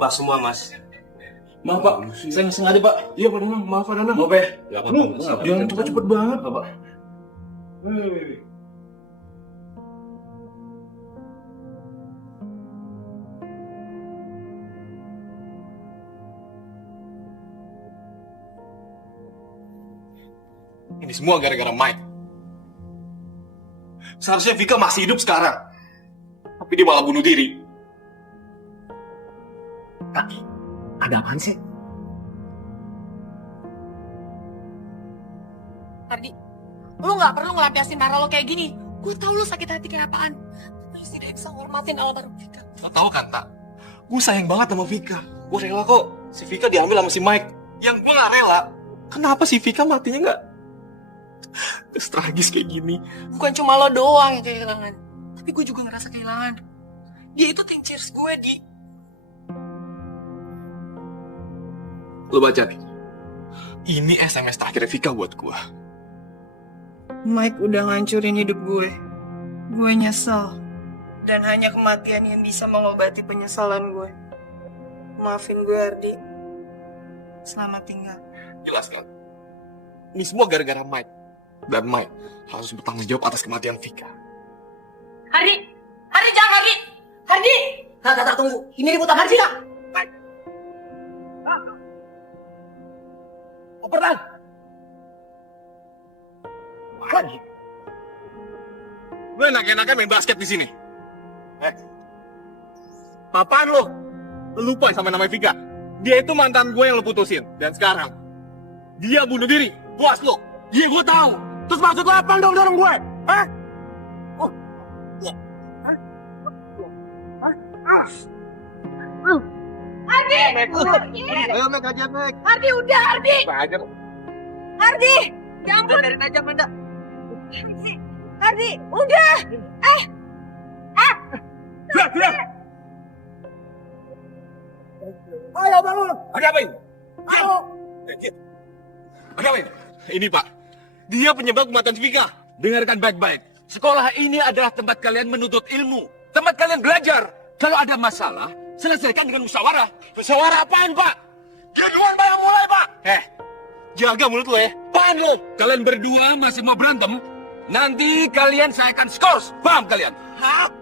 berubah semua, Mas. Maaf Pak, saya nggak sengaja Pak. Iya Pak Danang, maaf Pak Danang. Maaf ya. Ya, Jangan cepet-cepet banget Pak. Ini semua gara-gara Mike. Seharusnya Vika masih hidup sekarang. Tapi dia malah bunuh diri. Kak, ada apaan sih? Ardi, lu gak perlu ngelampiasin marah lo kayak gini. Gue tau lu sakit hati kayak apaan. Tapi tidak bisa ngormatin almarhum Vika. Lo tau kan, Tak? Gue sayang banget sama Vika. Gue rela kok si Vika diambil sama si Mike. Yang gue gak rela, kenapa si Vika matinya gak tragis kayak gini? Bukan cuma lo doang yang kehilangan. Tapi gue juga ngerasa kehilangan. Dia itu tim cheers gue, Di. Lo baca nih. Ini SMS terakhir Vika buat gue. Mike udah ngancurin hidup gue. Gue nyesel. Dan hanya kematian yang bisa mengobati penyesalan gue. Maafin gue, Ardi. Selamat tinggal. Jelas kan? Ini semua gara-gara Mike. Dan Mike harus bertanggung jawab atas kematian Vika. Hardi! Hardi, jangan lagi! Hardi! Kak, tunggu. Ini ribut apa sih Kak? Operan! Lu enak-enakan main basket di sini. Apaan lo? Lu lupa sama namanya Vika. Dia itu mantan gue yang lo putusin. Dan sekarang dia bunuh diri. Puas lo. Iya gue tahu. Terus maksud lo apa dong dorong gue? Hah? Hardi! Ayo Mek, aja Mek. Hardi, udah, Hardi! Ajar. Hardi! Ya ampun! Biarin aja Manda. Hardi, udah! Sudah. Ayo bangun. Ada apa ini? Ayo. Ada apa ini? Ini Pak. Dia penyebab kematian Vika. Dengarkan baik-baik. Sekolah ini adalah tempat kalian menuntut ilmu. Tempat kalian belajar. Kalau ada masalah, selesaikan dengan musyawarah. Musyawarah apaan, Pak? Dia duluan Pak yang mulai, Pak. Jaga mulut lo ya. Apaan lo? Kalian berdua masih mau berantem? Nanti kalian saya akan skors. Paham kalian? Hah?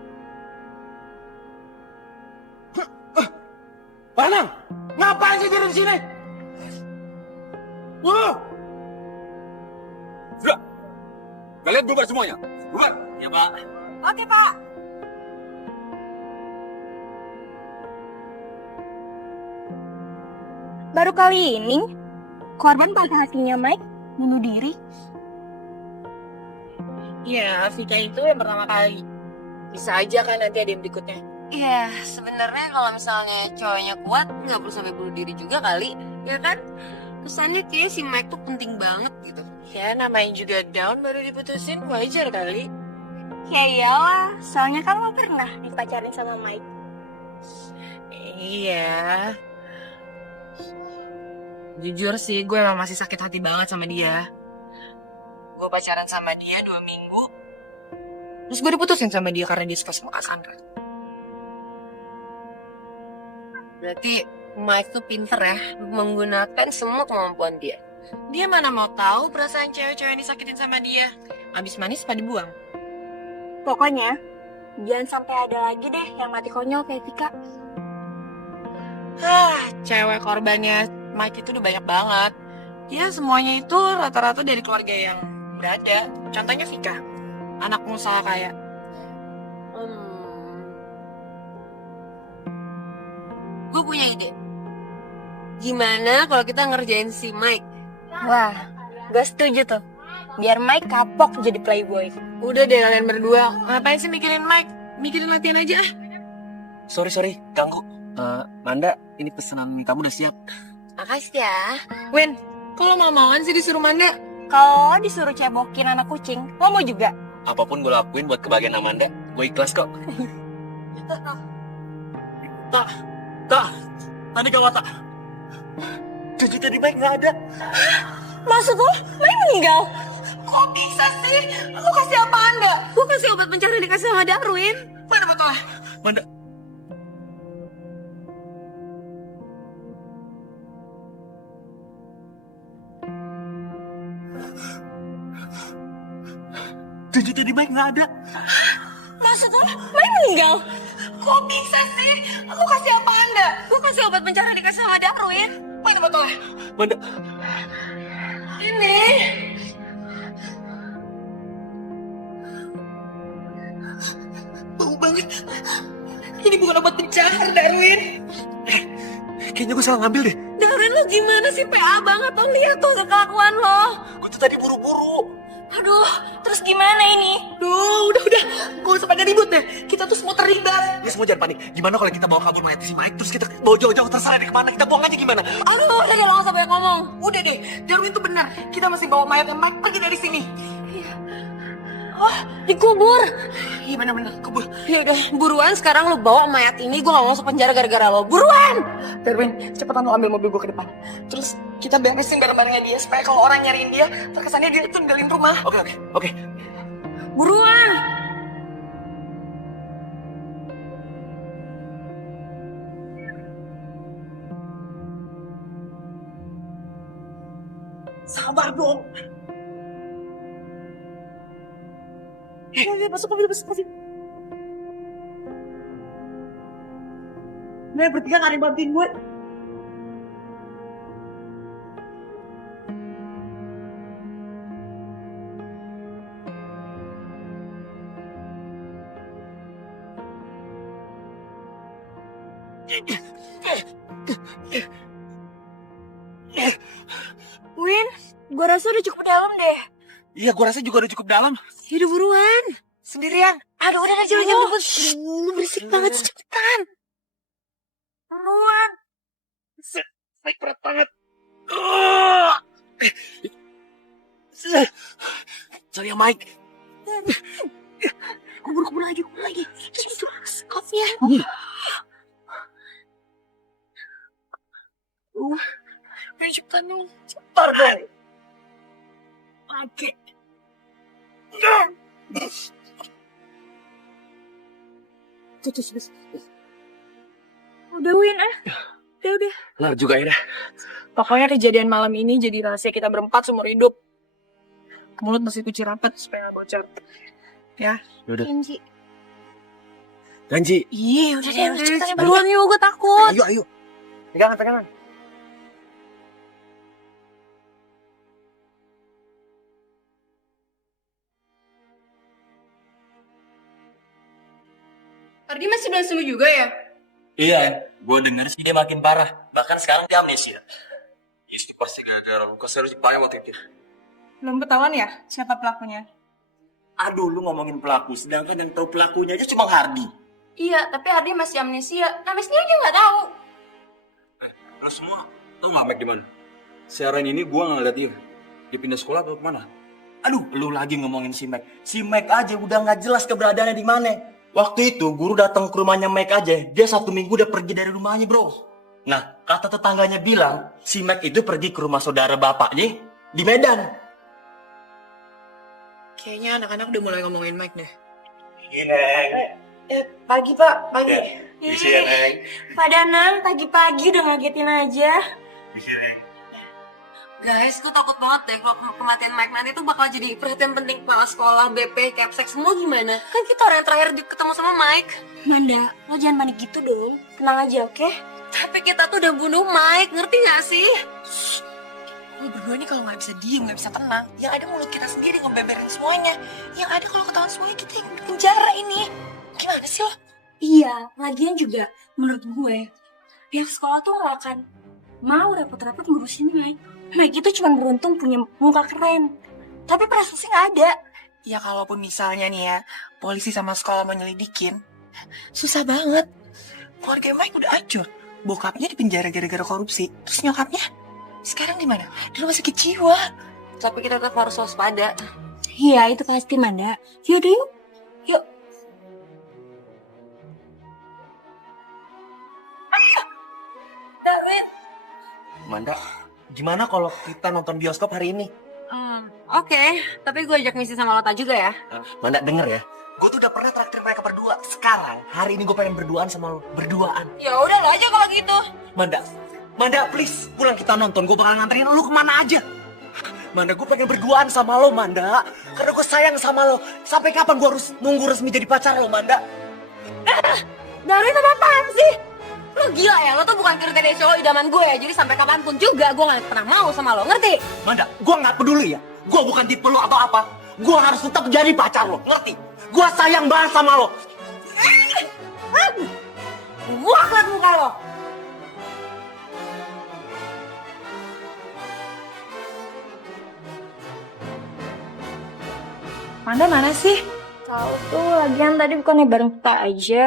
Panang, ngapain sih diri di sini? Wah! Sudah. Kalian bubar semuanya. Bubar. Ya Pak. Oke, Pak. Baru kali ini, korban patah hatinya Mike bunuh diri. Iya, Vika itu yang pertama kali. Bisa aja kan nanti ada yang berikutnya. Iya, sebenarnya kalau misalnya cowoknya kuat, nggak perlu sampai bunuh diri juga kali, ya kan? Kesannya kayak si Mike tuh penting banget gitu. Ya, namanya juga down baru diputusin, wajar kali. Ya iyalah, soalnya kan lo pernah dipacarin sama Mike. Iya. Jujur sih, gue emang masih sakit hati banget sama dia. Gue pacaran sama dia 2 minggu. Terus gue diputusin sama dia karena dia suka sama Cassandra. Berarti Mike tuh pinter ya, menggunakan semua kemampuan dia. Dia mana mau tahu perasaan cewek-cewek yang disakitin sama dia. Abis manis pada dibuang. Pokoknya, jangan sampai ada lagi deh yang mati konyol kayak Vika. Cewek korbannya Mike itu udah banyak banget. Ya semuanya itu rata-rata dari keluarga yang berada. Contohnya Vika, anak pengusaha kaya. Gue punya ide. Gimana kalau kita ngerjain si Mike? Wah, gue setuju tuh. Biar Mike kapok jadi playboy. Udah deh kalian berdua. Ngapain sih mikirin Mike? Mikirin latihan aja ah. Sorry, ganggu. Manda, ini pesanan kamu udah siap. Makasih ya. Win, kalau mau-mauan sih disuruh Manda? Kalau lo disuruh cebokin anak kucing, lo mau juga? Apapun gue lakuin buat kebahagiaan Amanda, gue ikhlas kok. Tak, tadi gawat tak. Cucu tadi Mike nggak ada. Maksud lo, Mike meninggal? Kok bisa sih? Lu kasih apaan nggak? Gue kasih obat pencaharian dikasih sama Darwin. Mana betul? Manda. Jadi Mike nggak ada. Maksud lo, Mike meninggal? Kok bisa sih? Aku kasih apa Anda? Gue kasih obat pencara dikasih sama Darwin. Mana botolnya? Manda, Ini. Bau banget. Ini bukan obat pencair, Darwin. kayaknya gue salah ngambil deh. Darwin lo gimana sih? PA banget lo, lihat tuh kelakuan lo. Gue tuh tadi buru-buru. Aduh, terus gimana ini? Duh, udah. Gak usah pada ribut deh. Kita tuh semua terlibat. Ya semua jangan panik. Gimana kalau kita bawa kabur mayat si Mike, terus kita bawa jauh-jauh terserah deh kemana, kita buang aja gimana? Aduh, udah deh lo gak usah banyak ngomong. Udah deh, Darwin tuh benar. Kita mesti bawa mayat yang Mike pergi dari sini. Oh, dikubur. Iya benar-benar, kubur. Ya udah, buruan sekarang lo bawa mayat ini. Gue gak mau masuk penjara gara-gara lo. Buruan! Darwin, cepetan lo ambil mobil gue ke depan. Terus kita beresin barang-barangnya dia supaya kalau orang nyariin dia, terkesannya dia tuh ninggalin rumah. Oke. Buruan! Sabar dong. Masuk mobil. Nah, bertiga gak ada yang bantuin gue. Win, gue rasa udah cukup dalam deh. Iya, gue rasa juga udah cukup dalam. Yaudah buruan. Sendirian. Aduh, udah jangan berebut. Lu berisik banget sih, cepetan. Buruan. Mike berat banget. Cari yang Mike. Kubur lagi. Stop ya. Cepetan dong. Cepetan dong. Oke. Terus. Udah Win Udah. Lah juga ya dah. Pokoknya kejadian malam ini jadi rahasia kita berempat seumur hidup. Mulut mesti kunci rapat supaya gak bocor. Ya. Yaudah. Kenji. Ganji. Iya, udah deh, cepetan buruan yuk, gue takut. Ayo. Pegangan. Ardi masih belum sembuh juga ya? Iya, gue denger sih dia makin parah. Bahkan sekarang dia amnesia. Itu pasti gara-gara kok serius banyak waktu itu. Belum ketahuan ya siapa pelakunya? Aduh, lu ngomongin pelaku, sedangkan yang tahu pelakunya aja cuma Hardy. Iya, tapi Ardi masih amnesia. Amnesia aja nggak tahu. Lo semua tau gak Mike di mana? Siaran ini gue gak ngeliat dia. Dia pindah sekolah atau kemana? Aduh, lu lagi ngomongin si Mike. Si Mike aja udah nggak jelas keberadaannya di mana. Waktu itu guru datang ke rumahnya Mike aja, dia 1 minggu udah pergi dari rumahnya, bro. Nah, kata tetangganya bilang, si Mike itu pergi ke rumah saudara bapaknya di Medan. Kayaknya anak-anak udah mulai ngomongin Mike deh. Neng. Pagi Pak, pagi. Bisa ya, Neng. Pak Danang, pagi-pagi udah ngagetin aja. Bisa, Neng. Guys, gue takut banget deh kalau kematian Mike nanti tuh bakal jadi perhatian penting kepala sekolah, BP, Capsek, semua gimana? Kan kita orang yang terakhir ketemu sama Mike. Manda, lo jangan panik gitu dong. Tenang aja, oke? Tapi kita tuh udah bunuh Mike, ngerti gak sih? Lo berdua ini kalau nggak bisa diem, nggak bisa tenang, yang ada mulut kita sendiri ngebeberin semuanya. Yang ada kalau ketahuan semuanya kita yang di penjara ini. Gimana sih lo? Iya, lagian juga menurut gue, pihak sekolah tuh gak akan mau repot-repot ngurusin Mike. Mike itu cuma beruntung punya muka keren, tapi prestasi gak ada. Ya kalaupun misalnya nih ya, polisi sama sekolah menyelidikin, susah banget. Keluarga Mike udah hancur. Bokapnya di penjara gara-gara korupsi. Terus nyokapnya sekarang di mana? Di rumah sakit jiwa. Tapi kita tetap harus waspada. Iya, itu pasti, Manda. Yaudah yuk. Yuk. Darwin. Manda, gimana kalau kita nonton bioskop hari ini? Oke. Tapi gue ajak misi sama Lota juga ya. Manda, denger ya. Gue tuh udah pernah traktir mereka berdua. Sekarang, hari ini gue pengen berduaan sama lo. Berduaan. Ya udah lah aja kalau gitu. Manda, please pulang kita nonton. Gue bakal nganterin lu kemana aja. Manda, gue pengen berduaan sama lo, Manda. Karena gue sayang sama lo. Sampai kapan gue harus nunggu resmi jadi pacar lo, Manda? Darwin itu apaan sih? Lo gila ya, lo tuh bukan kriteria cowok idaman gue ya. Jadi sampai kapanpun juga gue gak pernah mau sama lo, ngerti? Manda, gue nggak peduli ya. Gue bukan tipe lo atau apa. Gue harus tetap jadi pacar lo, ngerti? Gue sayang banget sama lo. Wah, liat muka lo. Manda mana sih? Tahu tuh, lagian tadi bukannya bareng kita aja.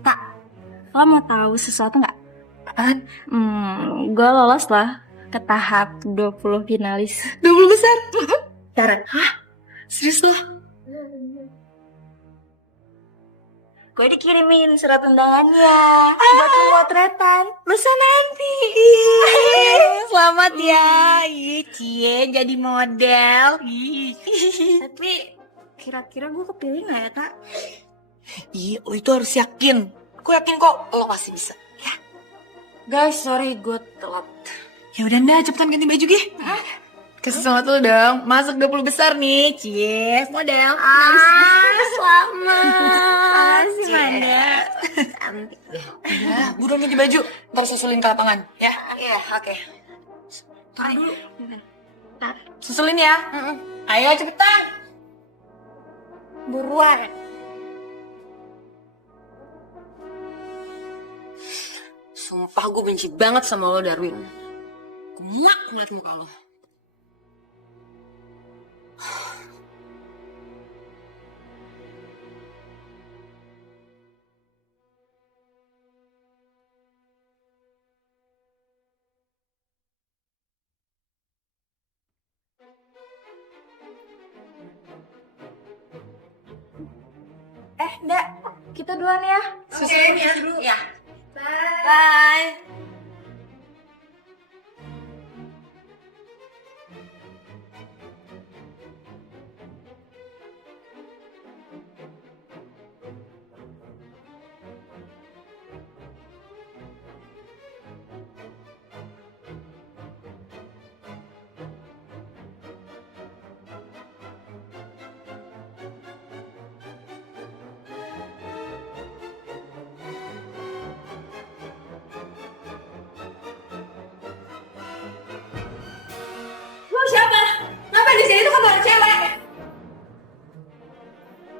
Tak, lo mau tahu sesuatu nggak? Apaan? Gue lolos lah ke tahap 20 finalis. 20 besar? Cara? Hah? Serius lo? Gue dikirimin surat undangannya buat pemotretan. Masa nanti? Selamat ya, Cie jadi model. Tapi kira-kira gue kepilih nggak ya, Kak? Iya, lo itu harus yakin. Gue yakin kok lo pasti bisa. Ya. Guys, sorry gue telat. Ya udah nda, cepetan ganti baju Gi. Kasih semangat lo dong. Masuk 20 besar nih. Cie, model. Selamat. Cie. Manda. Cantik. Ya, buruan ganti baju. Ntar susulin ke lapangan. Ya? Iya, oke. Tahan dulu. Susulin ya. Ayo cepetan. Buruan. Sumpah gue benci banget sama lo, Darwin. Gue muak ngeliat muka lo. Ndak, kita duluan ya. Susulin ya. Ya. Bye. Lo siapa? Ngapain di sini tuh kan ada cewek?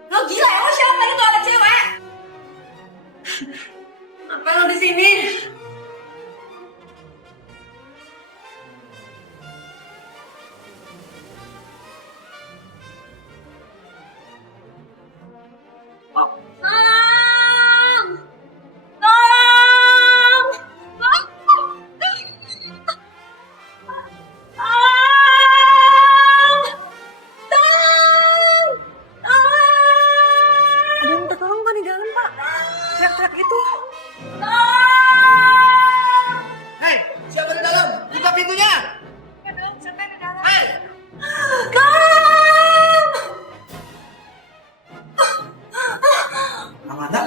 Lo gila ya? Lo siapa itu ada cewek? Ngapain lo di sini? Tolong! Tolong! Ada yang minta tolong Pak di dalam Pak. Teriak-teriak itu. Hei, siapa di dalam? Buka pintunya! Hei! Amanda,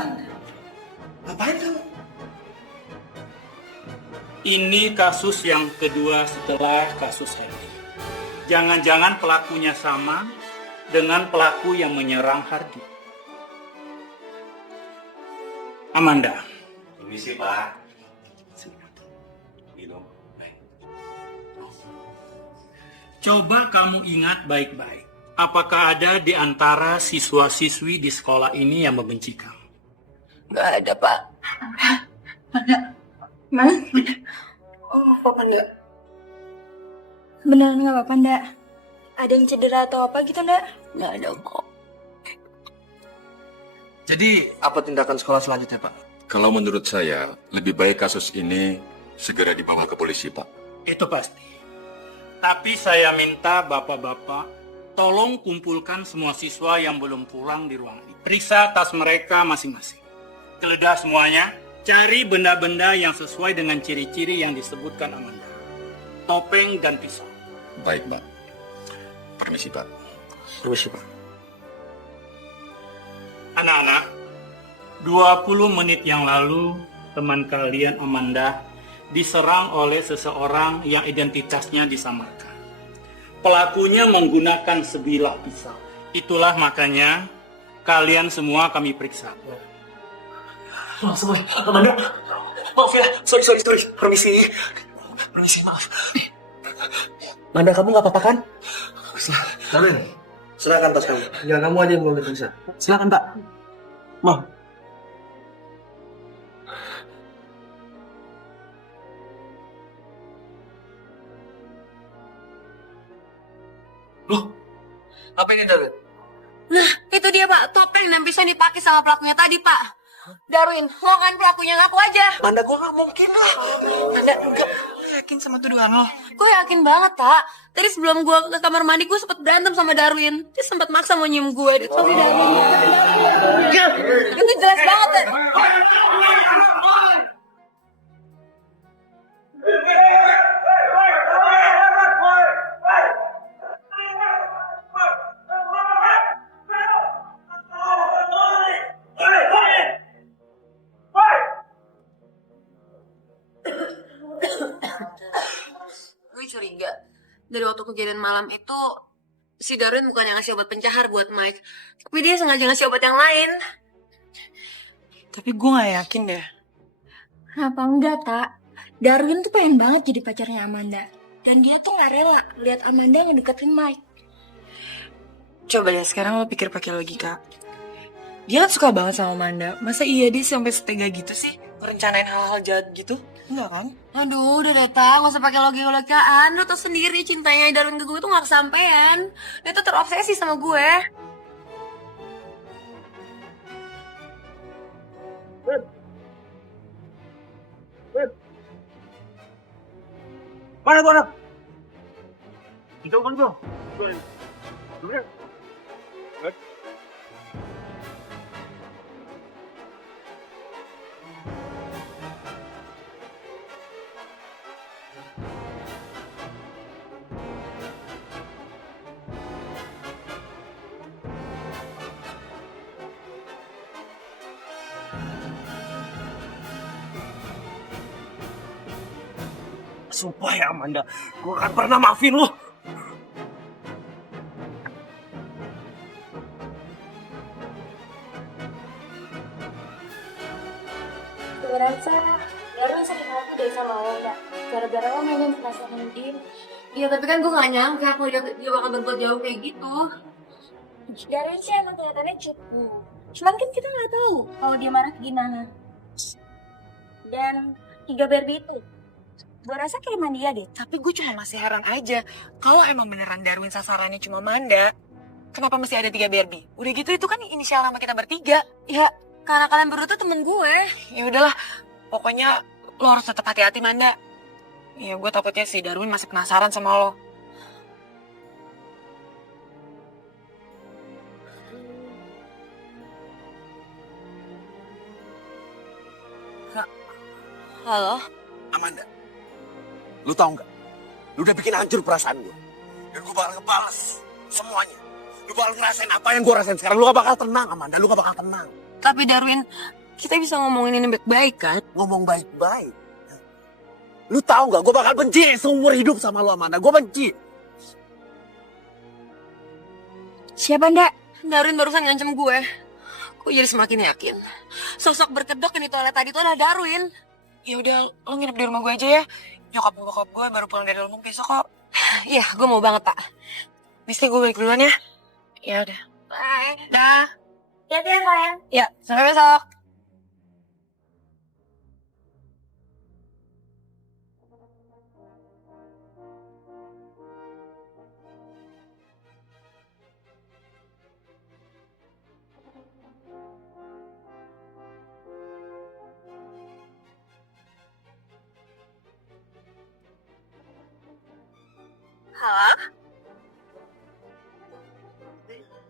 ngapain kamu? Ini kasus yang kedua setelah kasus Hardy. Jangan-jangan pelakunya sama dengan pelaku yang menyerang Hardy. Amanda. Permisi, Pak. Coba kamu ingat baik-baik. Apakah ada di antara siswa-siswi di sekolah ini yang membenci kamu? Gak ada Pak. Mana? Oh, Papa enggak. Beneran nggak apa-apa, Ndak? Ada yang cedera atau apa gitu, Ndak? Gak ada kok. Jadi, Apa tindakan sekolah selanjutnya, Pak? kalau menurut saya, lebih baik kasus ini segera dibawa ke polisi, Pak. Itu pasti. Tapi saya minta bapak-bapak, tolong kumpulkan semua siswa yang belum pulang di ruang ini. Periksa tas mereka masing-masing. Geledah semuanya, cari benda-benda yang sesuai dengan ciri-ciri yang disebutkan Amanda. Topeng dan pisau. Baik, Pak. Permisi, Pak. Permisi, Pak. Anak-anak, 20 menit yang lalu teman kalian Amanda diserang oleh seseorang yang identitasnya disamarkan. Pelakunya menggunakan sebilah pisau. Itulah makanya kalian semua kami periksa. Maaf semua, Amanda. Maaf ya, sorry. Permisi, maaf. Manda, kamu nggak apa-apa kan? Silakan tas kamu. Ya, kamu aja yang boleh periksa. Silakan, Pak. Maaf. Loh, apa ini, David? Nah, itu dia Pak, topeng dan pisau yang dipakai sama pelakunya tadi Pak. Darwin, lo kan pelakunya, ngaku aja. Manda, gue nggak mungkin lah. Manda, enggak. Lo yakin sama tuduhan lo? Gue yakin banget Pak. Tadi sebelum gue ke kamar mandi, gue sempet berantem sama Darwin. Dia sempet maksa mau nyium gue. Tapi Darwin, itu jelas banget ya. Gue curiga dari waktu kejadian malam itu si Darwin bukan yang ngasih obat pencahar buat Mike, tapi dia sengaja ngasih obat yang lain. Tapi gue gak yakin deh. Kenapa enggak, Tak? Darwin tuh pengen banget jadi pacarnya Amanda. Dan dia tuh gak rela lihat Amanda ngedeketin Mike. Coba deh sekarang lo pikir pakai logika. Dia kan suka banget sama Amanda. Masa iya dia sampai setega gitu sih ngerencanain hal-hal jahat gitu? Enggak kan? Aduh, udah deh Tak, gak usah pakai logika-logikaan. Lu tau sendiri cintanya Darwin ke gue tuh gak kesampean. Dia tuh terobsesi sama gue. Mana gua anak? Itu bang tuh. Sumpah ya Amanda, gue gak pernah maafin lo. Gue rasa Darwin sakit hati deh sama lo, Mbak. Gara-gara lo mainin perasaan dia. Iya, tapi kan gue gak nyangka kalau dia bakal berbuat jauh kayak gitu. Darwin sih emang kelihatannya cukup. Cuman kan kita nggak tahu kalau dia marah gimana. Dan 3 Barbie itu, gue rasa kiriman dia deh. Tapi gue cuma masih heran aja. Kalau emang beneran Darwin sasarannya cuma Amanda, kenapa mesti ada 3 Barbie? Udah gitu itu kan inisial nama kita bertiga. Ya, karena kalian berdua tuh temen gue. Ya udahlah, pokoknya lo harus tetap hati-hati Manda. Ya gue takutnya si Darwin masih penasaran sama lo. Halo? Amanda, lu tahu nggak? Lu udah bikin hancur perasaan gue. Dan gue bakal ngebales semuanya. Lu bakal ngerasain apa yang gue rasain sekarang. Lu gak bakal tenang, Amanda. Lu gak bakal tenang. Tapi Darwin, kita bisa ngomongin ini baik-baik kan? Ngomong baik-baik. Lu tahu nggak? Gue bakal benci seumur hidup sama lu, Amanda. Gue benci. Siapa, Ndak? Darwin barusan ngancem gue. Gue jadi semakin yakin. Sosok berkedok yang di toilet tadi itu adalah Darwin. Ya udah, lo nginep di rumah gue aja ya. Nyokap bokap gue baru pulang dari Lampung besok kok. Iya, gue mau banget, Pak. Misti gue balik duluan ya. Ya udah. Bye. Dah. Ya deh, sayang. Ya, sampai besok. Halo?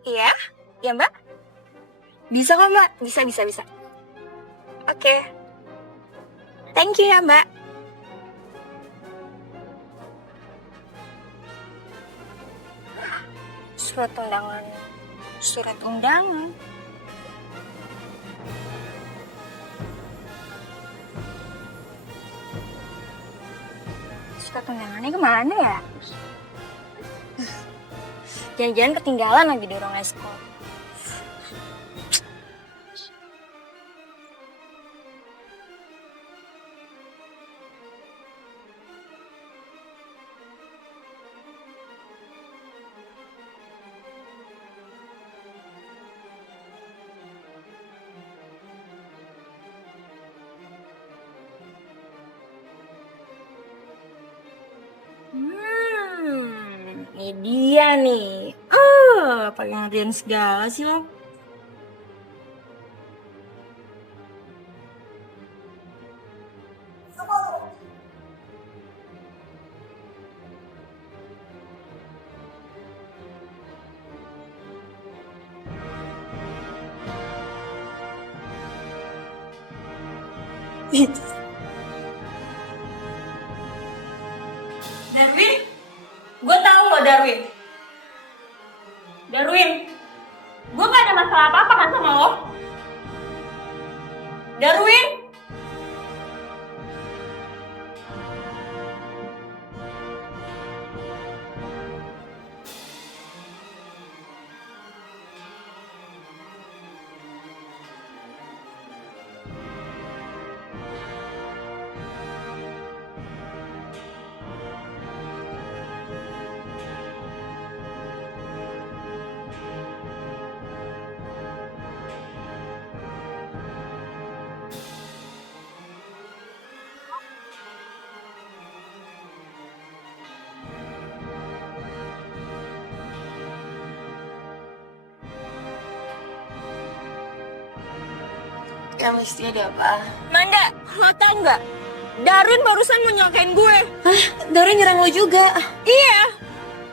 Iya? Ya, Mbak? Bisa kok, Mbak? Bisa. Oke. Thank you ya, Mbak. Surat undangan. Surat undangan. suka tendangannya kemana ya? Jangan-jangan ketinggalan lagi dorong eskol. Ini dia nih. Pakai ngerjain segala sih lo. Darwin, gue tahu lo Darwin. Darwin, gue gak ada masalah apa-apa kan sama lo? Darwin? Ya mesti ada apa? Manda, lo tau nggak? Darwin barusan mau nyelakain gue. Hah? Darwin nyerang lo juga? Iya,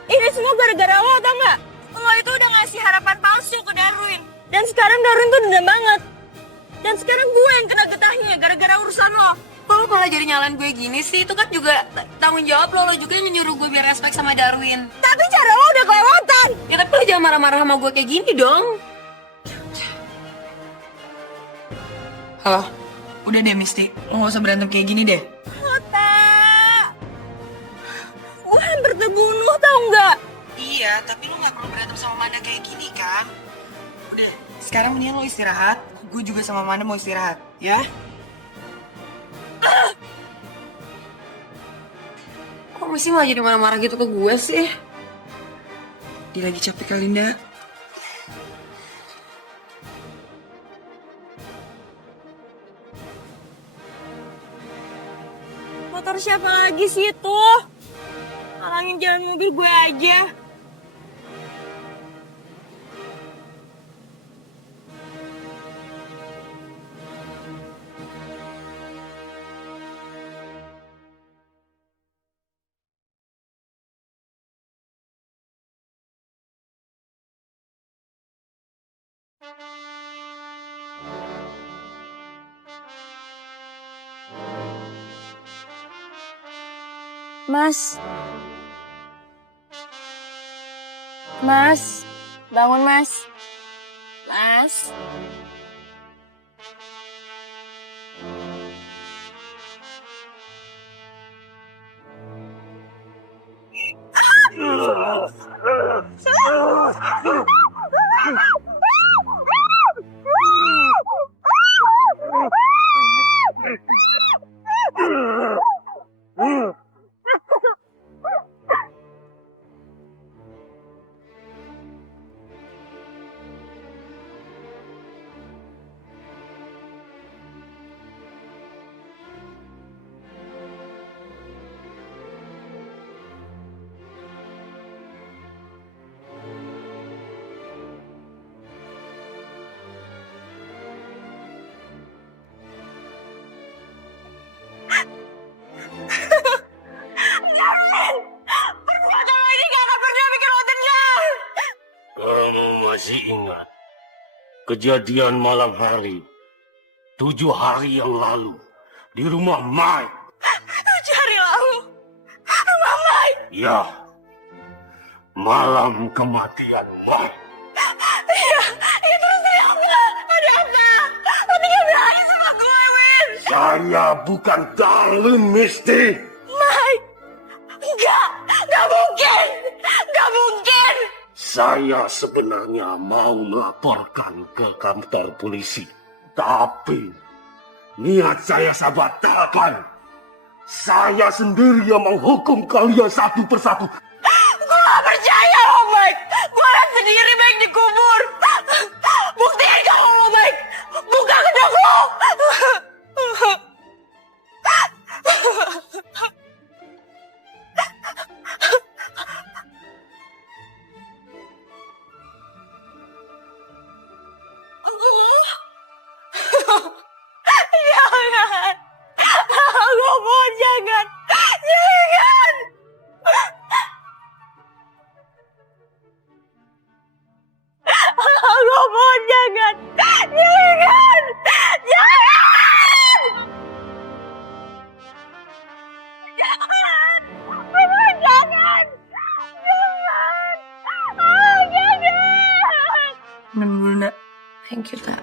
ini semua gara-gara lo tau nggak? Lo itu udah ngasih harapan palsu ke Darwin. Dan sekarang Darwin tuh dendam banget. Dan sekarang gue yang kena getahnya gara-gara urusan lo. Kok lo malah jadi nyalain gue gini sih? Itu kan juga tanggung jawab lo juga yang nyuruh gue biar respect sama Darwin. Tapi cara lo udah kelewatan. Ya tapi lo jangan marah-marah sama gue kayak gini dong. Halo, udah deh Misty, lo gak usah berantem kayak gini deh. Kota, gue hampir terbunuh tau nggak? Iya, tapi lo gak perlu berantem sama Manda kayak gini kan? Udah, sekarang mendingan lo istirahat, gue juga sama Manda mau istirahat, ya? Kok mesti malah jadi marah-marah gitu ke gue sih? Dia lagi capek kali, Linda. Motor siapa lagi sih itu? Halangin jalan mobil gue aja. Mas. Mas. Bangun, Mas. Mas. Kamu masih ingat kejadian malam hari 7 hari yang lalu di rumah Mike? 7 hari lalu? Rumah Mike? Ya, malam kematian Mike. Iya, itu saya enggak. Ada apa? Lo tinggal bilangin sama gue, Win. Saya bukan Darwin, Misty. Mike, Saya sebenarnya mau melaporkan ke kantor polisi. Tapi niat saya batalkan. Saya sendiri yang menghukum kalian satu persatu. Gue gak percaya lo, Mike. Gue liat sendiri Mike dikubur. Buktiin kamu lo, Mike. Buka kedok lo. Jangan. Gue mohon jangan. Jangan. Gue mohon jangan. Jangan. Jangan. Jangan. Gue mohon jangan. Jangan. Jangan. Nunggu, Thank you, Tak.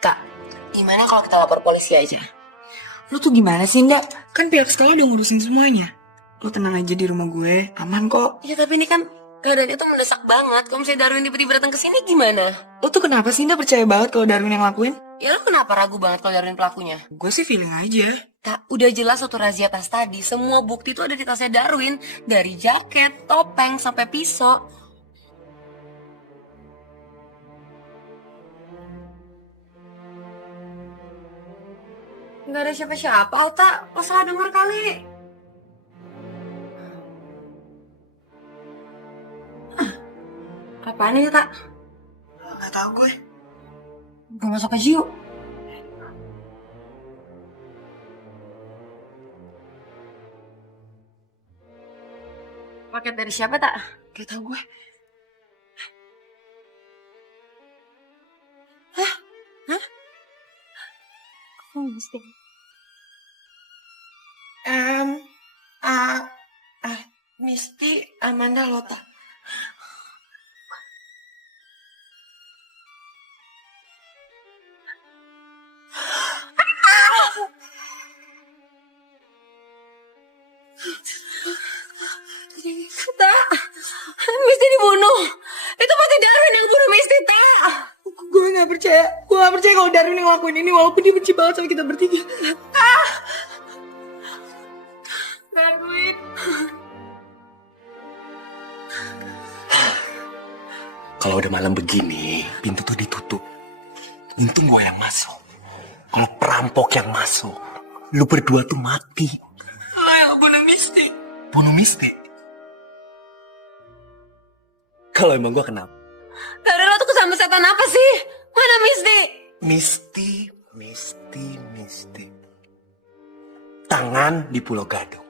Tak, gimana kalau kita lapor polisi aja? Lu tuh gimana sih, Ndak? Kan pihak sekolah udah ngurusin semuanya. Lu tenang aja di rumah gue, aman kok. Ya tapi ini kan keadaan itu mendesak banget. Kalau misalnya Darwin tiba-tiba datang ke sini gimana? Lu tuh kenapa sih, Ndak percaya banget kalau Darwin yang lakuin? Ya lu kenapa ragu banget kalau Darwin pelakunya? Gue sih feeling aja. Tak, udah jelas waktu razia tas tadi, semua bukti itu ada di tasnya Darwin. Dari jaket, topeng, sampai pisau. Gak ada siapa-siapa, Ota. Lo salah denger kali. Apaan ya, Tak? Gak tau gue. Gue masuk aja yuk. Paket dari siapa, Tak? Gak tau gue. Misty Amanda Lota. Tak, Misty dibunuh. Itu pasti Darwin yang bunuh Misty, Tak. Gue gak percaya. Gue gak percaya kalau Darwin yang ngelakuin ini walaupun dia benci banget sama kita bertiga. Darwin. Kalau udah malam begini, pintu tuh ditutup. Untung gue yang masuk. Kalau perampok yang masuk, lu berdua tuh mati. Lo yang bunuh Misty. Bunuh Misty. Kalau emang gue kenapa? Darwin, lo tuh kesambet setan apa sih? Mana Misty? Misty. Tangan di Pulau Gadung.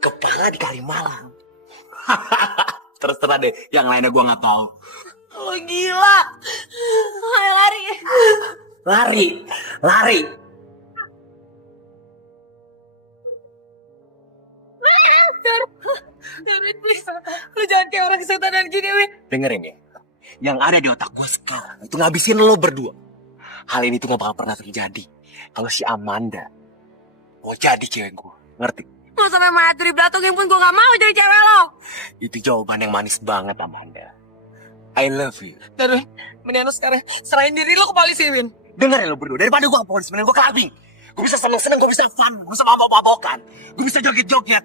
Kepala di Kalimalang. Terserah deh, yang lainnya gue gak tahu. Lo gila. Ayo lari. Lari. Darwin, please. Lo jangan kayak orang kesetanan gini, Win. Dengerin ya. Yang ada di otak gue sekarang itu ngabisin lo berdua. Hal ini tuh gak bakal pernah terjadi kalau si Amanda mau jadi cewek gue. Ngerti? Mau sampai mana tuh dibelatokin pun gue gak mau jadi cewek lo. Itu jawaban yang manis banget, Amanda. I love you. Darwin, mendingan lo sekarang serahin diri lo ke polisi, Win. Dengerin lo berdua, daripada gue ke polisi, mendingan gue clubbing. Gue bisa seneng-seneng, gue bisa fun, gue bisa mabok-mabokan, gue bisa joget-joget.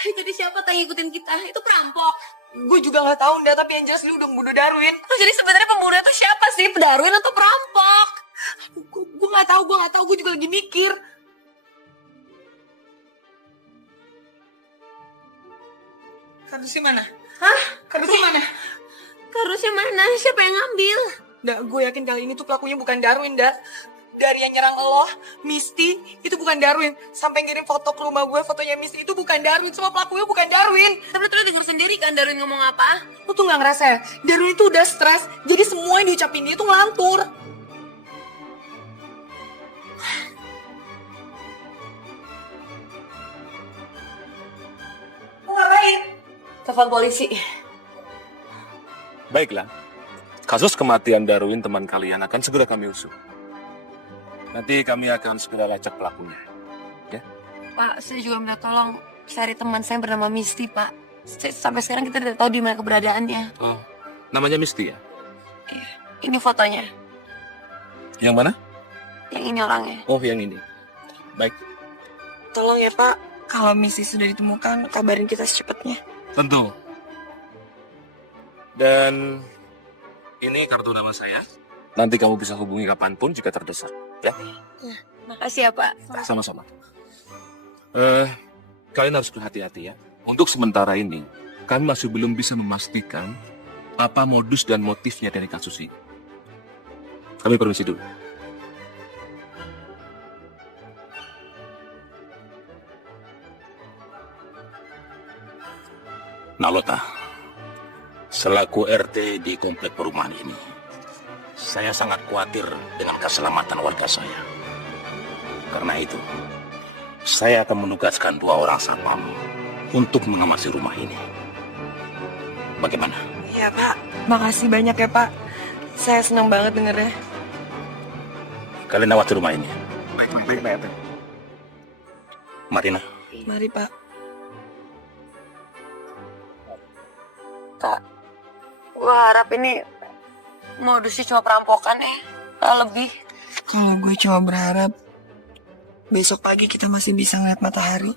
Jadi siapa yang ngikutin kita? Itu perampok. Gue juga gak tahu, Nda, tapi yang jelas lu udah membunuh Darwin. Oh, jadi sebenarnya pembunuhnya itu siapa sih? Darwin atau perampok? Gue gak tahu, gue juga lagi mikir. Kardusnya mana? Hah? Kardusnya mana? Kardusnya mana? Siapa yang ngambil? Nda, gue yakin kali ini tuh pelakunya bukan Darwin, Nda. Dari yang nyerang lo, Misty, itu bukan Darwin. Sampai ngirim foto ke rumah gue, fotonya Misty itu bukan Darwin. Semua pelakunya bukan Darwin. Tapi lu denger sendiri kan Darwin ngomong apa? Lo tuh gak ngerasa ya? Darwin itu udah stres, jadi semua yang diucapin dia tuh ngelantur. Lo gak telepon polisi. Baiklah. Kasus kematian Darwin teman kalian akan segera kami usut. Nanti kami akan segera lacak pelakunya. Ya? Pak, saya juga minta tolong cari teman saya bernama Misty, Pak. Sampai sekarang kita tidak tahu di mana keberadaannya. Oh, namanya Misty ya? Iya, ini fotonya. Yang mana? Yang ini orangnya. Oh, yang ini. Baik. Tolong ya Pak, kalau misi sudah ditemukan, kabarin kita secepatnya. Tentu. Dan ini kartu nama saya. Nanti kamu bisa hubungi kapanpun jika terdesak. Ya? Makasih ya, Pak. Sama-sama. Kalian harus berhati-hati ya. Untuk sementara ini, kami masih belum bisa memastikan apa modus dan motifnya dari kasus ini. Kami permisi dulu. Nalota, selaku RT di komplek perumahan ini, saya sangat khawatir dengan keselamatan warga saya. Karena itu, saya akan menugaskan 2 orang satpam untuk mengawasi rumah ini. Bagaimana? Ya Pak, makasih banyak ya Pak. Saya senang banget dengernya. Kalian awasi rumah ini. Baik. Marina. Mari Pak. Kak, gue harap ini modusnya cuma perampokan ya. Nggak lebih. Kalau gue cuma berharap besok pagi kita masih bisa ngeliat matahari.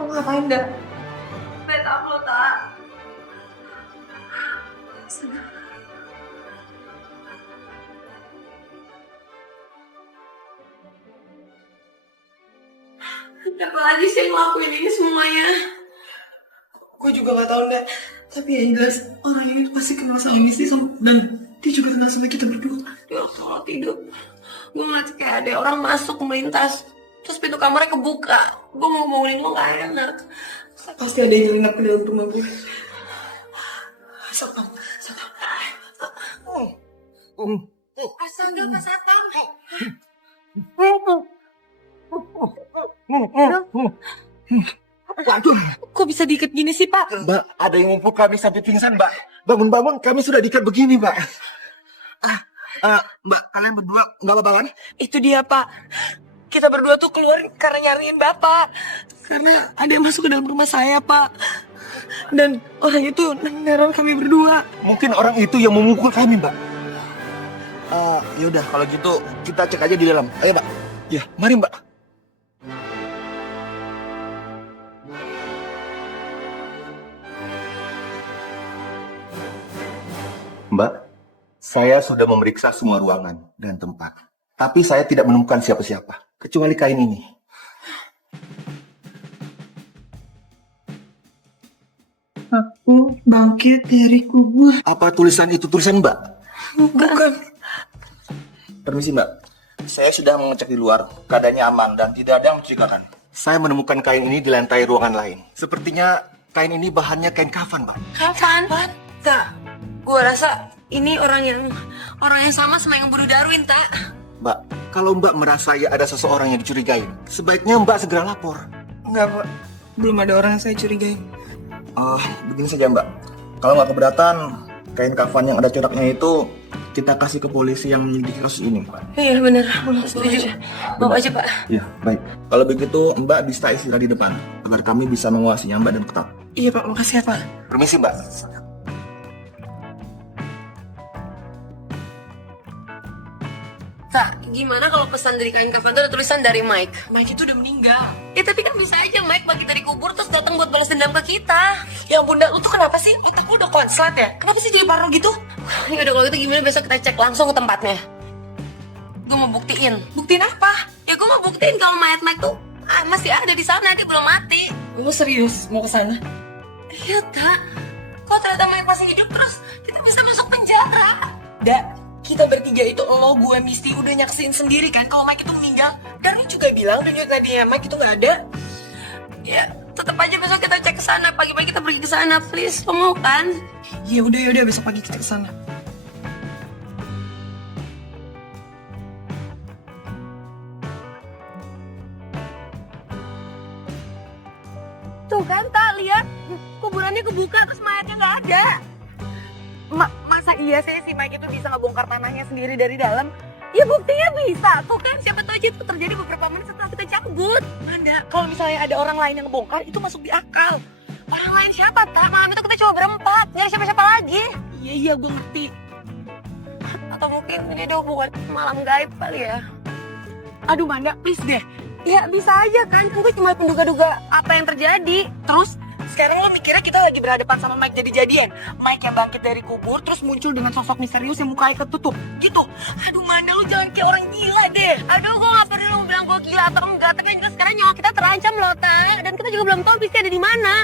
Lo ngapain dah? Bet up lo, Tak. Kenapa lagi sih ngelakuin ini semuanya? Gue juga gak tau Nda. Tapi yang jelas orang ini pasti kenal sama Misty dan dia juga kenal sama kita berdua. Di waktu lo tidur, gue ngeliat kayak ada orang masuk melintas. Terus pintu kamarnya kebuka. Gue mau ngomongin lo gak enak. Pasti ada yang nyelinap ke dalam rumah gue. Satpam. Astaga, Pak Satpam. Kok bisa diikat gini sih, Pak? Mbak, ada yang ngumpul kami sampai pingsan, Mbak. Bangun-bangun, kami sudah diikat begini, Mbak. Mbak, kalian berdua nggak apa-apa kan? Itu dia Pak. Kita berdua tuh keluar karena nyariin Bapak. Karena ada yang masuk ke dalam rumah saya Pak. Dan orang itu neror kami berdua. Mungkin orang itu yang memukul kami, Mbak. Yaudah, kalau gitu kita cek aja di dalam. Ayo, Mbak. Ya, mari, Mbak. Mbak, saya sudah memeriksa semua ruangan dan tempat. Tapi saya tidak menemukan siapa-siapa, kecuali kain ini. Aku bangkit dari kubur. Apa tulisan itu tulisan Mbak? Bukan. Permisi, Mbak. Saya sudah mengecek di luar, keadaannya aman dan tidak ada yang mencurigakan. Saya menemukan kain ini di lantai ruangan lain. Sepertinya kain ini bahannya kain kafan, Mbak. Kapan? Kak, gue rasa ini orang yang sama yang bunuh Darwin, Tak. Mbak, kalau Mbak merasa ya ada seseorang yang dicurigai, sebaiknya Mbak segera lapor. Enggak Pak. Belum ada orang yang saya curigai. Begini saja, Mbak. Kalau nggak keberatan, kain kafan yang ada coraknya itu kita kasih ke polisi yang menyelidiki kasus ini, Pak. Iya bener, setuju. Bawa aja, Pak. Iya, baik. Kalau begitu, Mbak bisa istirahat di depan agar kami bisa mengawasinya, Mbak, dan ketat. Iya Pak, makasih ya Pak. Permisi, Mbak. Gimana kalau pesan dari kain kafan itu ada tulisan dari Mike? Mike itu udah meninggal. Ya tapi kan bisa aja Mike bagi dari kubur terus datang buat balas dendam ke kita. Ya bunda, lu tuh kenapa sih? Otak lu udah konslet ya? Kenapa sih jadi parno gitu? Ya udah kalau gitu gimana besok kita cek langsung ke tempatnya. Gue mau buktiin. Buktiin apa? Ya gue mau buktiin kalau mayat Mike tuh masih ada di sana, dia belum mati. Lu serius mau ke sana? Iya tak. Kalau ternyata Mike masih hidup terus kita bisa masuk penjara. Kita bertiga itu lo, gue, Misty udah nyaksiin sendiri kan kalau Mike itu meninggal. Dan lu juga bilang dan tadinya Mike itu nggak ada. Ya tetap aja besok kita cek ke sana. Pagi-pagi kita pergi ke sana, please. Lo mau kan? Ya udah besok pagi kita ke sana. Tuh kan, tak lihat kuburannya kebuka terus mayatnya nggak ada. Masa iya sih si Mike itu bisa ngebongkar tanahnya sendiri dari dalam? Ya buktinya bisa, tuh kan siapa tahu aja itu terjadi beberapa menit setelah kita cabut. Manda, kalau misalnya ada orang lain yang ngebongkar itu masuk di akal. Orang lain siapa, tak? Malam itu kita cuma berempat, nyari siapa-siapa lagi. Iya gue ngerti. Atau mungkin ini ada hubungan malam gaib kali ya. Aduh Manda, please deh. Ya bisa aja kan, gue cuma menduga-duga apa yang terjadi. Terus sekarang lo mikirnya kita lagi berhadapan sama Mike jadi-jadian. Mike yang bangkit dari kubur terus muncul dengan sosok misterius yang mukanya ketutup gitu. Aduh Manda, lu jangan kayak orang gila deh. Aduh, gue gak perlu bilang gue gila atau enggak. Tapi yang jelas sekarang nyawa kita terancam loh, Tak. Dan kita juga belum tahu Misty ada di mana.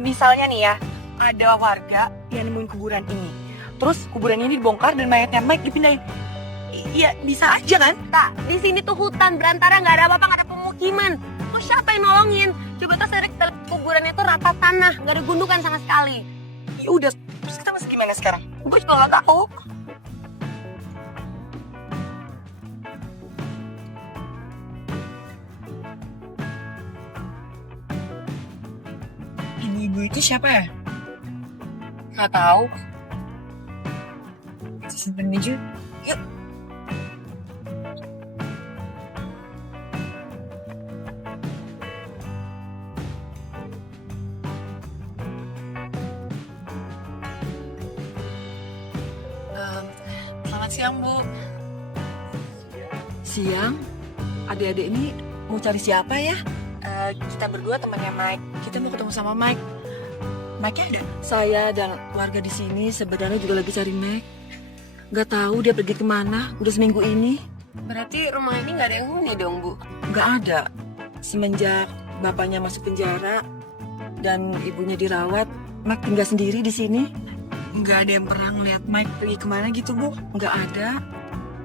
Misalnya nih ya, ada warga yang nemuin kuburan ini. Terus kuburan ini dibongkar dan mayatnya Mike dipindahin. Iya, bisa aja kan? Tak, di sini tuh hutan belantara, nggak ada apa-apa, nggak ada pemukiman. Terus siapa yang nolongin? Coba terus dari kuburannya tuh rata tanah, nggak ada gundukan sama sekali. Ya udah, terus kita mesti gimana sekarang? Gue juga nggak tahu. Ibu-ibu itu siapa ya? Nggak tahu. Kita simpen aja. Yuk. Selamat siang, Bu. Siang? Adik-adik ini mau cari siapa ya? Kita berdua temannya Mike. Kita mau ketemu sama Mike. Mike ada? Saya dan warga di sini sebenarnya juga lagi cari Mike. Gak tahu dia pergi kemana. Udah seminggu ini. Berarti rumah ini nggak ada yang huni dong, Bu? Gak ada. Semenjak bapaknya masuk penjara dan ibunya dirawat, Mike tinggal sendiri di sini. Nggak ada yang pernah ngeliat Mike pergi kemana gitu, Bu. Nggak ada.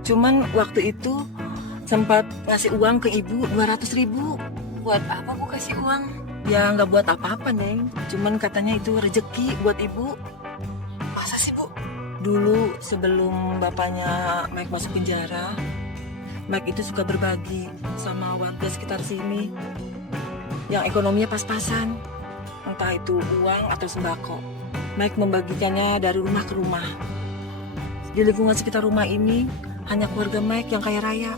Cuman waktu itu sempat ngasih uang ke ibu 200.000. Buat apa Bu kasih uang? Ya nggak buat apa-apa, Neng. Cuman katanya itu rezeki buat ibu. Masa sih, Bu? Dulu sebelum bapaknya Mike masuk penjara, Mike itu suka berbagi sama warga sekitar sini yang ekonominya pas-pasan. Entah itu uang atau sembako. Mike membagikannya dari rumah ke rumah. Di lingkungan sekitar rumah ini hanya keluarga Mike yang kaya raya.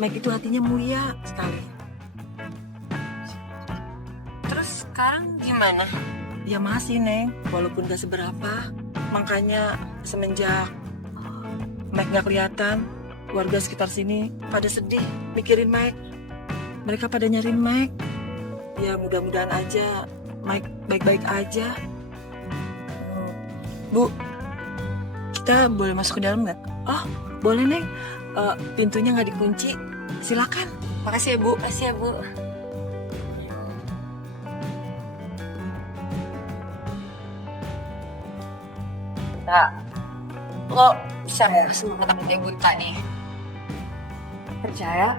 Mike itu hatinya mulia sekali. Terus sekarang gimana? Ya masih, Neng, walaupun gak seberapa. Makanya semenjak Mike gak kelihatan, warga sekitar sini pada sedih mikirin Mike. Mereka pada nyariin Mike. Ya mudah-mudahan aja Mike baik-baik aja. Bu, kita boleh masuk ke dalam nggak? Oh, boleh, Neng. Pintunya nggak dikunci. Silakan. Makasih ya, Bu. Makasih ya, Bu. Tak, Lo bisa ya semangat sama kayak Bunta nih? percaya?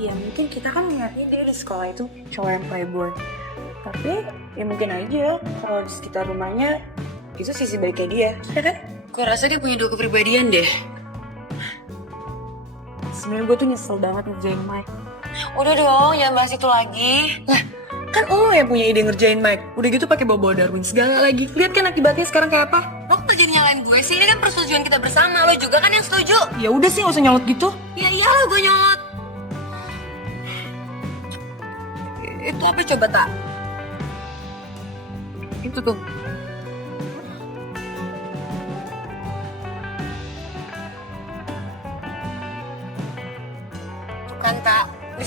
Ya mungkin kita kan ngeliatnya dia di sekolah itu cowok yang playboy. Tapi ya mungkin aja kalau di sekitar rumahnya itu sisi baiknya dia, ya kan? Gue rasa dia punya dua kepribadian deh. Sebenarnya gue tuh nyesel banget ngerjain Mike. Udah dong, jangan bahas itu lagi. Lah, kan lo yang punya ide ngerjain Mike. Udah gitu pakai bawa-bawa Darwin segala lagi. Lihat kan akibatnya sekarang kayak apa? Lo kok jadi nyalain gue sih? Ini kan persetujuan kita bersama. Lo juga kan yang setuju? Ya udah sih, nggak usah nyolot gitu. Ya iyalah gue nyolot. Itu apa coba, Tak? Itu tuh.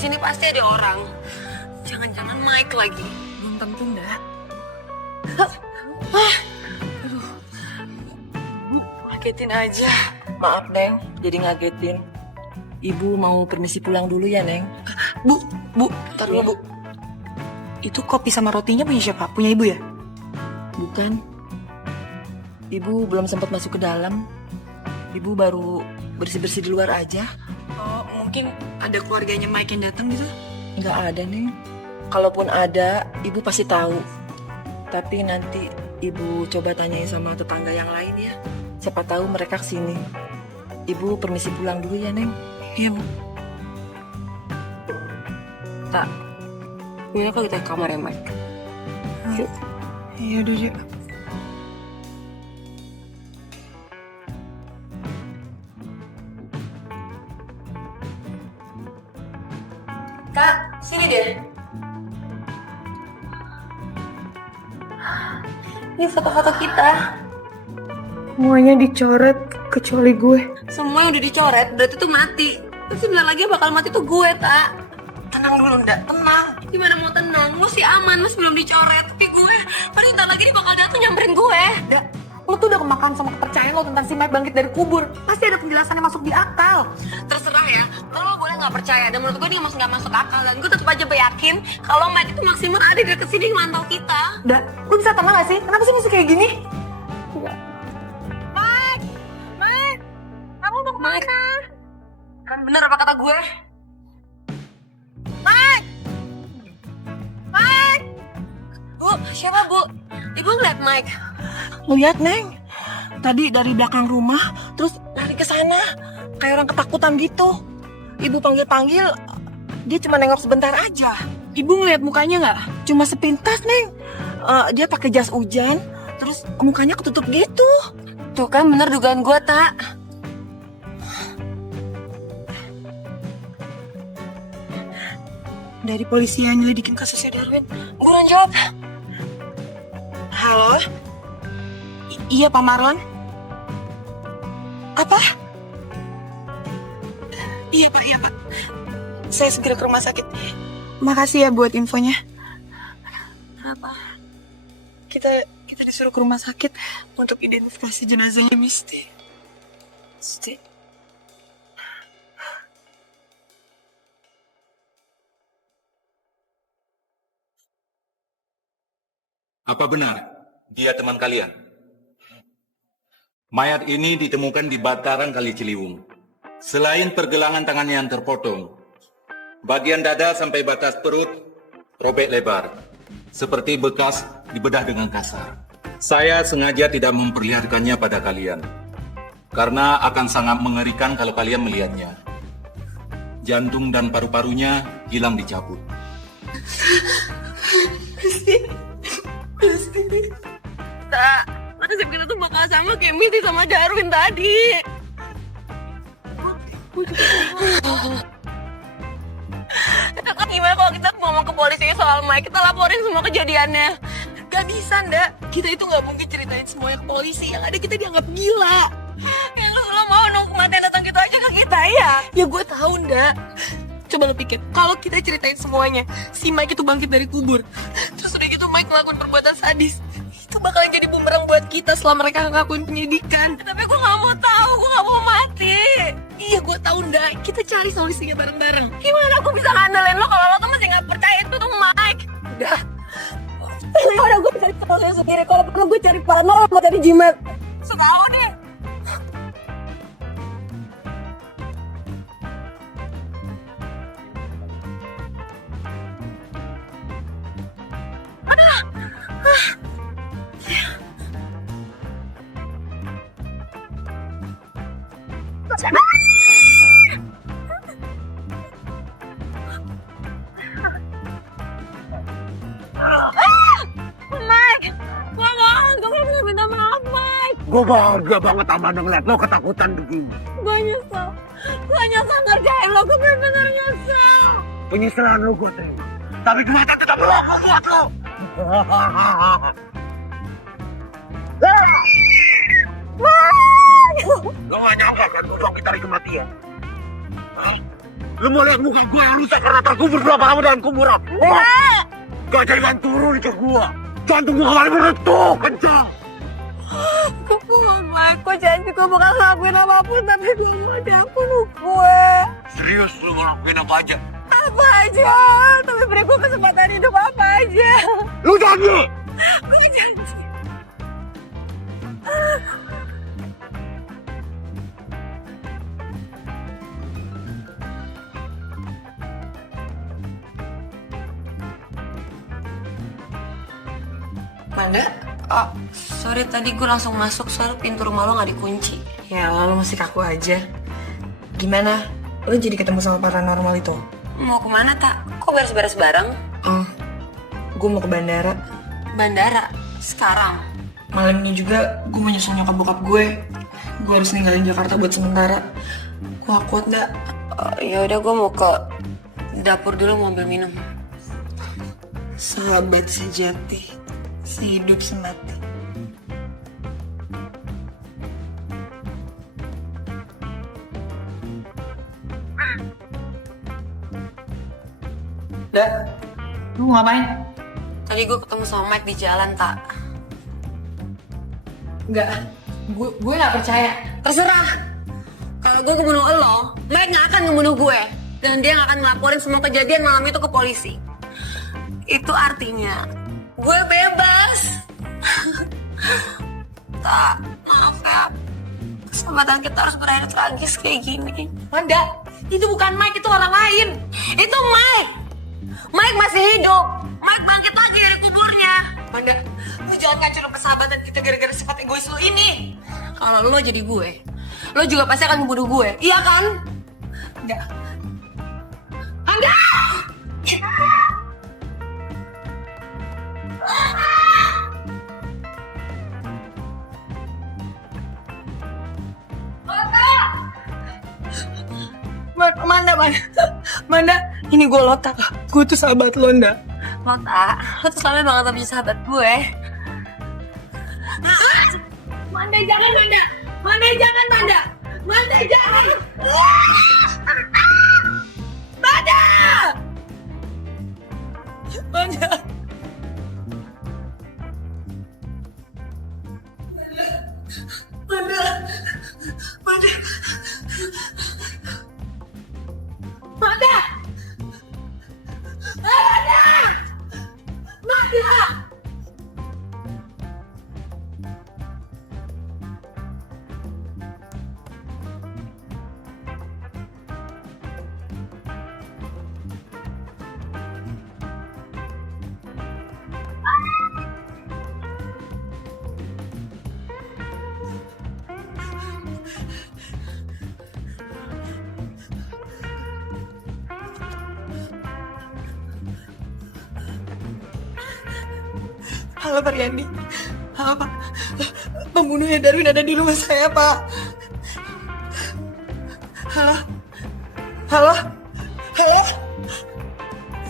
sini pasti ada orang. Jangan-jangan Mike lagi. Belum tentu, Nda. Ngagetin aja. Maaf, Neng. Jadi ngagetin. Ibu mau permisi pulang dulu ya, Neng. Bu, ntar dulu, Bu. Itu kopi sama rotinya punya siapa? Punya ibu ya? Bukan. Ibu belum sempat masuk ke dalam. Ibu baru bersih-bersih di luar aja. Oh, mungkin ada keluarganya Mike yang datang gitu? Nggak ada, Neng. Kalaupun ada, ibu pasti tahu. Tapi nanti ibu coba tanyain sama tetangga yang lain ya. Siapa tahu mereka kesini. Ibu permisi pulang dulu ya, Neng. Iya, Bu. Tak, gimana kalau kita ke kamarnya Mike? Yuk. Iya, udah, yuk. Kak, sini deh. Ini foto-foto kita. Semuanya dicoret kecuali gue. Semua yang udah dicoret berarti tuh mati. Terus sebentar lagi bakal mati tuh gue, tak. Tenang dulu, Nda. Tenang. Gimana mau tenang? Lu sih aman, lu belum dicoret. Tapi gue, paling ntar lagi dia bakal datang nyamperin gue. Nda, lo tuh udah kemakan sama kepercayaan lo tentang si Mike bangkit dari kubur. Pasti ada penjelasan yang masuk di akal. Terserah ya, lo boleh nggak percaya. Dan menurut gue dia nggak masuk akal. Dan gue tetap aja yakin kalau Mike itu maksimal ada di dekat sini mantau kita. Nda, lo bisa tenang gak sih? Kenapa sih mesti kayak gini? Kamu mau kemana? Kan bener apa kata gue? Bu, siapa bu? Ibu ngeliat Mike. Ngeliat, Neng. Tadi dari belakang rumah, terus lari ke sana. Kayak orang ketakutan gitu. Ibu panggil-panggil, dia cuma nengok sebentar aja. Ibu ngeliat mukanya nggak? Cuma sepintas, Neng. Dia pakai jas hujan, terus mukanya ketutup gitu. Tuh kan bener dugaan gue, tak. Dari polisi yang nyelidikin kasusnya Darwin. Buruan jawab. Halo? Iya, Pak Marlon? Apa? Iya, Pak. Saya segera ke rumah sakit. Makasih ya buat infonya. Apa? Kita disuruh ke rumah sakit untuk identifikasi jenazahnya Misty. Apa benar dia teman kalian? Mayat ini ditemukan di bantaran Kali Ciliwung. Selain pergelangan tangannya yang terpotong, bagian dada sampai batas perut robek lebar, seperti bekas dibedah dengan kasar. Saya sengaja tidak memperlihatkannya pada kalian, karena akan sangat mengerikan kalau kalian melihatnya. Jantung dan paru-parunya hilang dicabut. Tak, nasib kita tuh bakal sama kayak Misty sama Darwin tadi. Gimana kalau kita ngomong ke polisi soal Mike, kita laporin semua kejadiannya. Gak bisa, Nda. Kita itu gak mungkin ceritain semuanya ke polisi. Yang ada kita dianggap gila. Ya lo mau nunggu kematian datang gitu aja ke kita ya? Ya gue tahu, Nda. Coba lo pikir, kalau kita ceritain semuanya, si Mike itu bangkit dari kubur. Terus udah gitu Mike melakukan perbuatan sadis. Itu bakalan jadi bumerang buat kita setelah mereka ngelakuin penyidikan. Tapi gue gak mau tahu, gue gak mau mati. Iya, gue tahu, Nda. Kita cari solusinya bareng-bareng. Gimana aku bisa ngandelin lo kalau lo tuh masih gak percaya itu tuh Mike? Udah. Udah gue cari solusi sendiri. Kalau perlu gue cari paranormal, mau cari jimat. Suka lo deh. Mike, gue mohon, gue bener minta maaf Mike. Gue bangga banget sama ngeliat lo ketakutan begini. Gue nyesel ngerjain lo, gue bener-bener nyesel. Penyesalan lo gue terima, tapi kematian tetap berlaku buat lo. Lo gak nyangka kan gue bangkit dari kematian? Hah? Lu mau lihat muka gua yang rusak karena terkubur bersama kamu dalam kuburan? Gak jangan turun ke gua. Jantung gua kembali berdetuk kencang. Gue mohon Mike, gue janji gue bakal ngelakuin apapun, tapi gue mau diampun gue. Serius lu ngelakuin apa aja? Apa aja, tapi beri gue kesempatan hidup apa aja. Lu janji? Gue janji. Manda, sorry tadi gue langsung masuk soalnya pintu rumah lo gak dikunci. Ya lo masih kaku aja. Gimana? Lo jadi ketemu sama paranormal itu? Mau kemana tak? Kok beres-beres bareng? Gue mau ke bandara. Bandara? Sekarang? Malam ini juga gue mau nyusul nyokap bokap gue. Gue harus ninggalin Jakarta buat sementara. Gue gak kuat dah. Ya udah gue mau ke dapur dulu mau ambil minum. Sahabat sejati, sehidup semati. Dah, lu mau ngapain? Tadi gue ketemu sama Mike di jalan tak? Enggak, gue gak percaya. Terserah. Kalau gue kebunuh lo, Mike gak akan ngebunuh gue. Dan dia gak akan ngelaporin semua kejadian malam itu ke polisi. Itu artinya gue bebas. Tak, maaf ya. Kesempatan kita harus berakhir tragis kayak gini. Manda, itu bukan Mike, itu orang lain. Itu Mike. Mike masih hidup. Mike bangkit lagi dari kuburnya. Manda, lu jangan ngancurin persahabatan kita gara-gara sifat egois lu ini. Kalau lo jadi gue, lo juga pasti akan membunuh gue. Iya kan? Enggak. Anda! Manda, ini gue Lota. Gue tuh sahabat lo, Nda. Lo tak, lo tuh selama banget sama sahabat gue. Manda jangan, Manda. Manda jangan, Manda. Manda jangan. Manda! Manda. Manda. Manda. Manda! Manda! Manda! Halo Pak Riyandi. Halo Pak. Pembunuhnya Darwin ada di rumah saya, Pak. Halo. Halo. Halo.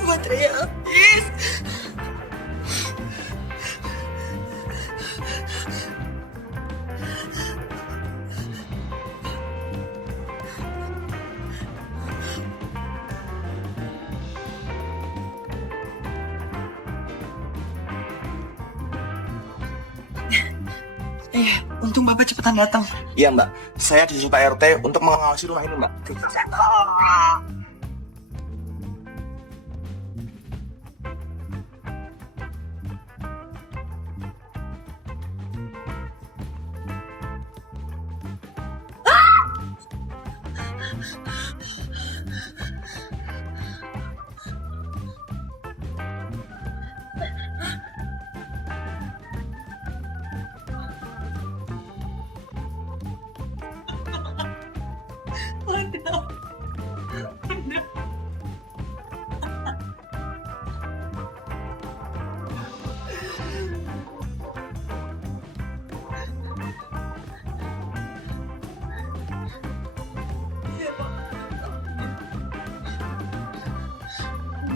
Baterai habis. Untung Bapak cepetan datang. Iya mbak, saya disuruh Pak RT untuk mengawasi rumah ini mbak.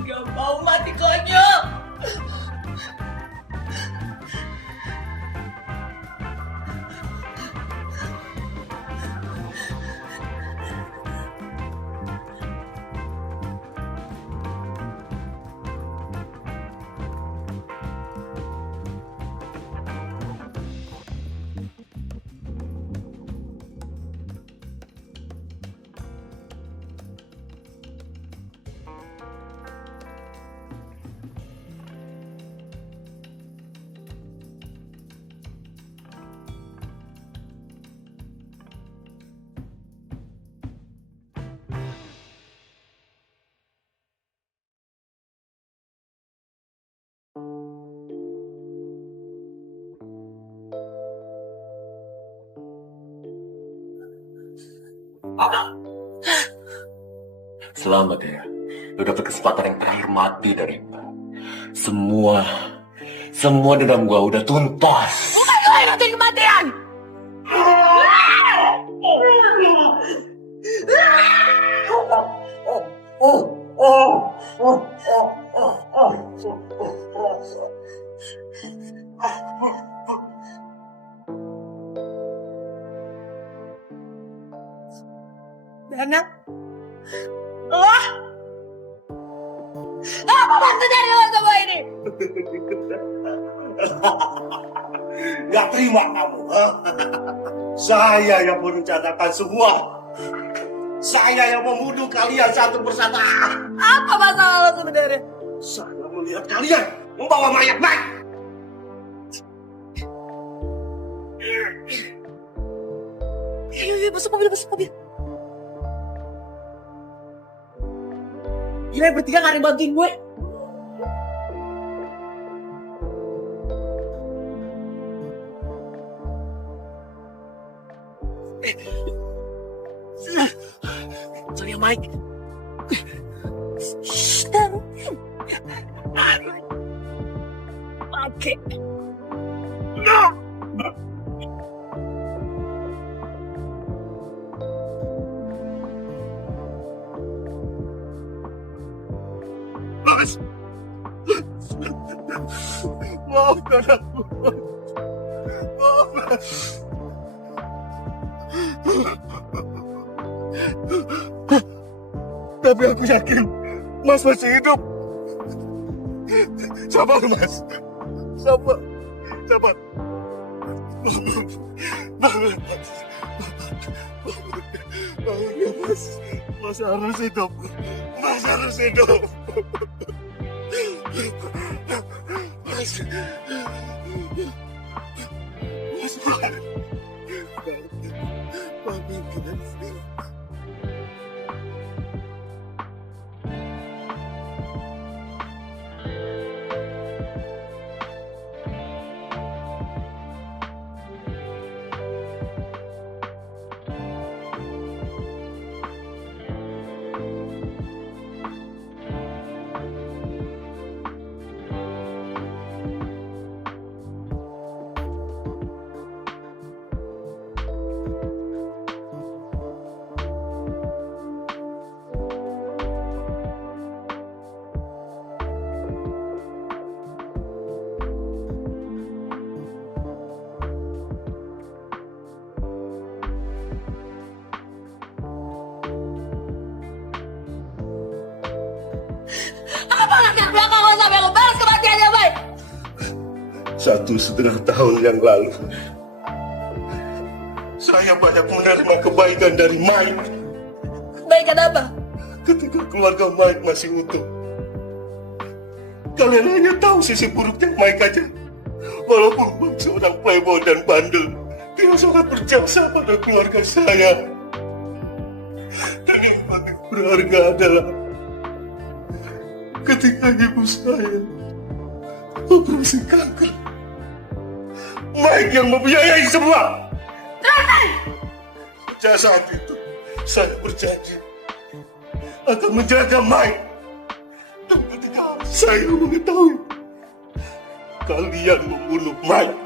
Gak mau mati konyol. Selamat ya. Lu dapet kesempatan yang terakhir mati dari gua. Semua dendam gua udah tuntas. Bukan lo yang ngatain kematian! Dana? Wah! Apa maksud dari lo semua ini? Gak terima kamu. Saya yang merencanakan semua. Saya yang membunuh kalian satu persatu. Apa masalah lo sebenarnya? Saya melihat kalian membawa mayat Mike. Ayo, masuk mobil. Gila, bertiga gak ada yang bantuin gue. Saya Mike. Oke. Maafkan aku. Maafkan. Tapi aku yakin Mas masih hidup. Sabar Mas. Sabar. Bangun Mas. Bangun ya Mas. Mas harus hidup. Mas harus hidup. Mas. Apa latar belakang lo sampai lo balas kematiannya, Bay? 1,5 tahun yang lalu, saya banyak menerima kebaikan dari Mike. Kebaikan apa? Ketika keluarga Mike masih utuh, kalian hanya tahu sisi buruknya Mike aja. Walaupun Mike seorang playboy dan bandel, dia sangat berjasa pada keluarga saya. Dan yang paling berharga adalah ketika ibu saya operasi kanker, Mike yang membiayai semua. Sejak saat itu, saya berjanji akan menjaga Mike. Dan ketika saya mengetahui kalian membunuh Mike,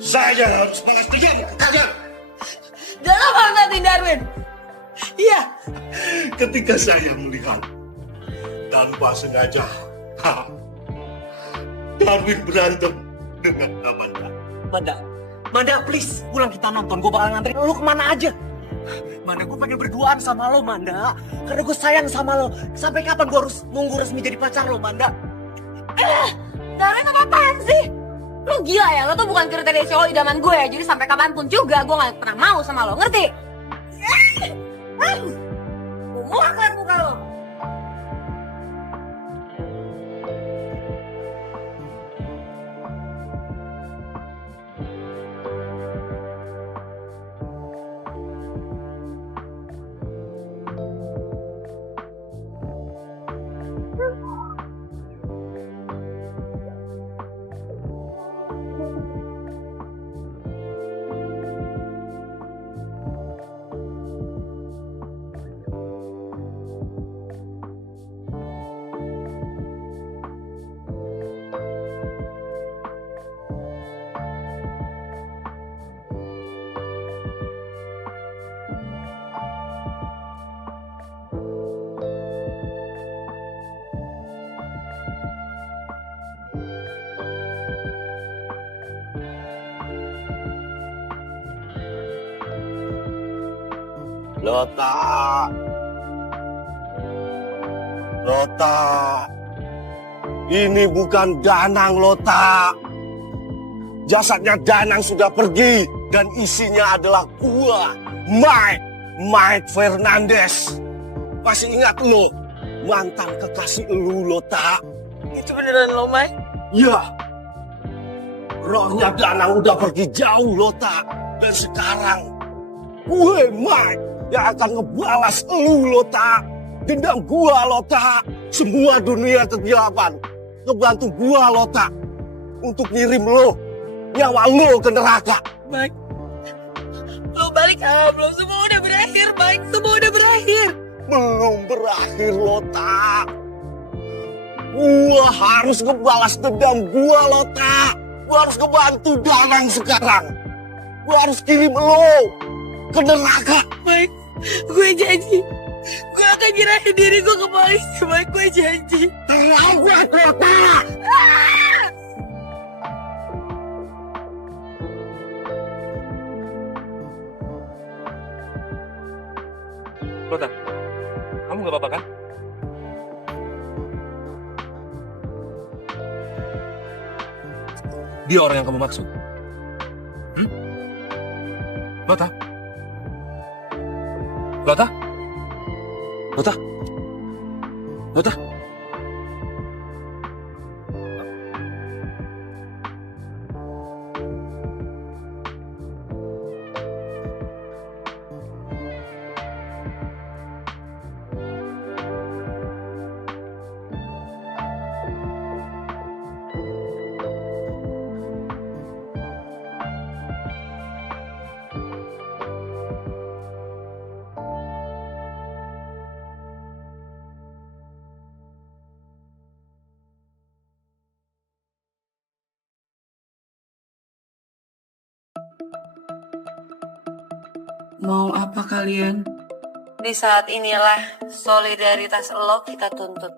saya harus balas dendam ke kalian. Dan apa nanti Darwin? Iya. Ketika saya melihat tanpa sengaja Darwin berantem dengan Amanda. Manda, please, pulang kita nonton. Gue bakal nganterin lu kemana aja. Manda, gue pengen berduaan sama lo, Manda. Karena gue sayang sama lo. Sampai kapan gue harus nunggu resmi jadi pacar lo, Manda? Darwin apa-apaan sih? Lu gila ya, lo tuh bukan kriteria cowok idaman gue. Jadi sampai kapanpun juga gue gak pernah mau sama lo, ngerti? Muak liat muka lo. Lota. Lota. Ini bukan Danang, Lota. Jasadnya Danang sudah pergi dan isinya adalah gua, Mike Fernandez. Masih ingat lo, mantan kekasih lu, Lota? Itu beneran lo, Mike? Ya. Rohnya Danang udah pergi jauh, Lota. Dan sekarang gue, Mike, yang akan ngebalas lu, Lota. Dendam gua, Lota. Semua dunia kegelapan ngebantu gua, Lota, untuk ngirim lo, nyawa lo ke neraka. Mike, lo balik belum? Semua udah berakhir, Mike. Semua udah berakhir. Belum berakhir, Lota. Gua harus ngebalas dendam gua, Lota. Gua harus ngebantu Danang sekarang. Gua harus kirim lo ke neraka. Mike, gue janji. Gue akan nyerahin diri gue ke polisi, Mike. Gue janji. Terlambat, Lota. Lota, kamu gak apa-apa kan? Dia orang yang kamu maksud? Lota? Lota? Lota? Lota? Mau apa kalian? Di saat inilah solidaritas lo kita tuntut.